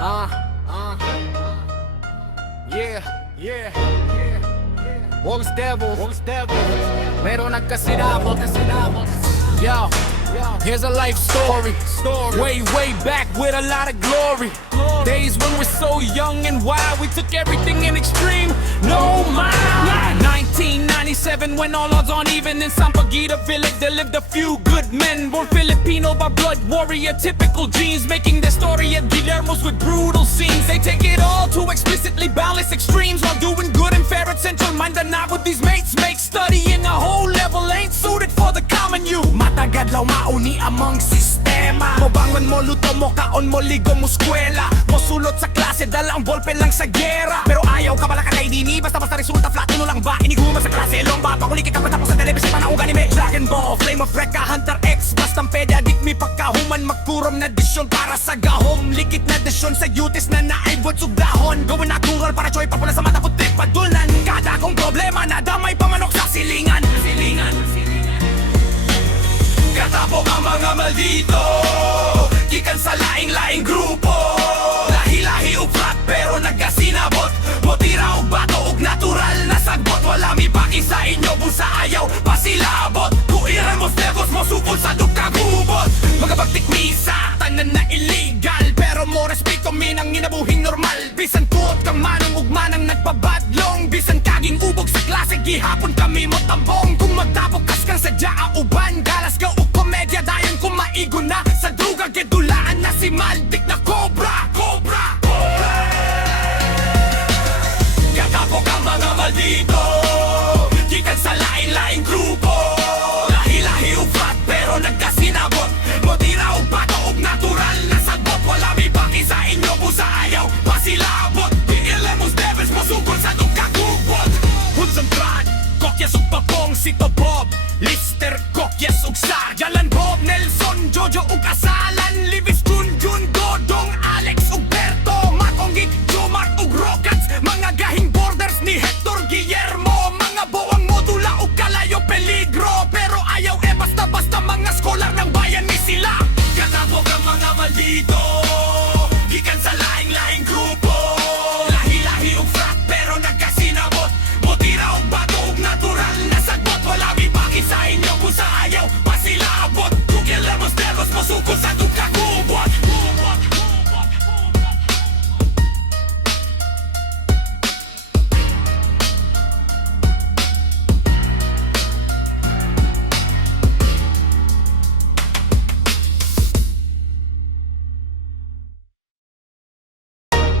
Yeah, yeah, yeah. Wolves Devil, pero nagkasirabot. Yo, here's a life story. Way back with a lot of glory. Days when we're so young and wild, we took everything in extreme. No mind. 1997 when all odds on even in Sampaguita village there lived a few good men, born Filipino by blood, warrior, typical genes, making their story at Guillermo's with brutal scenes. They take it all to explicitly balance extremes while doing good and fair at Central Mindanao with these mates. Make studying a whole level ain't suited for the common you. Matagad law mauni among sistema. Mobangon mo, luto mo, kaon mo, ligo mo, skwela. Mosulot sa klase, dala ang ballpen lang sa gera. Pero ayaw ka pala kay dini, basta resulta flat, ano lang ba? Iniguman sa klase, lomba, pangulikit ang patapos sa telebisyon, panahong anime. Dragon Ball, Flame of Recca, Hunter X, bastang pediadik, mi pagkahuman, magkurom na disyon para sa gahom. Likit na disyon sa yutis na naibot sugdahon. Gawin natural para choy, papula sa mata putik, padulnan. Kada kong problema, nadamay pamanok sa silingan. Katapok ang mga maldito, gikan sa laing-laing grupo. Lahi-lahi ug flat pero nagkasinabot. Motira og bato ug natural na sagbot. Wala mi paki sa inyo busa ayaw pasilabot. Kuiran mo devos mo supol sa dukagubot. Mga pagtikmisa, tanan na illegal, pero mo respeto minang inabuhing normal. Bisan tuot kang manong ug manang nagpabadlong. Bisan kaging ubog sa klase, gihapon kami mo tambong. Kung magtabukas kang sadya uban, galas ka ug komedya dayon kung maigo na sa druga, gidulaan na si Maldik na Cobra. Katapok ang mga maldito, gikan sa lain-laing grupo. Lahi-lahi ug flat pero nagkasinabot. Motira ug bato ug natural na sagbot. Wala mi paki sa inyo busa ayaw pasilabot. Diilemos devils mo sugol sa dugkagubot. Hunsantrad, kokyas ug papong si Bob, Lister, kokyas ug sa Jalan Bob, Nelson, Jojo ug Asalan, Libis, Jun, Dodong, Alex ug Berto, Matonggit, Jomart ug Rockets. Mga gahing borders ni Hector Guillermo, mga buwang modula ug kalayo peligro. Pero ayaw basta-basta mga scholar ng bayan ni sila. Katapok ang mga maldito,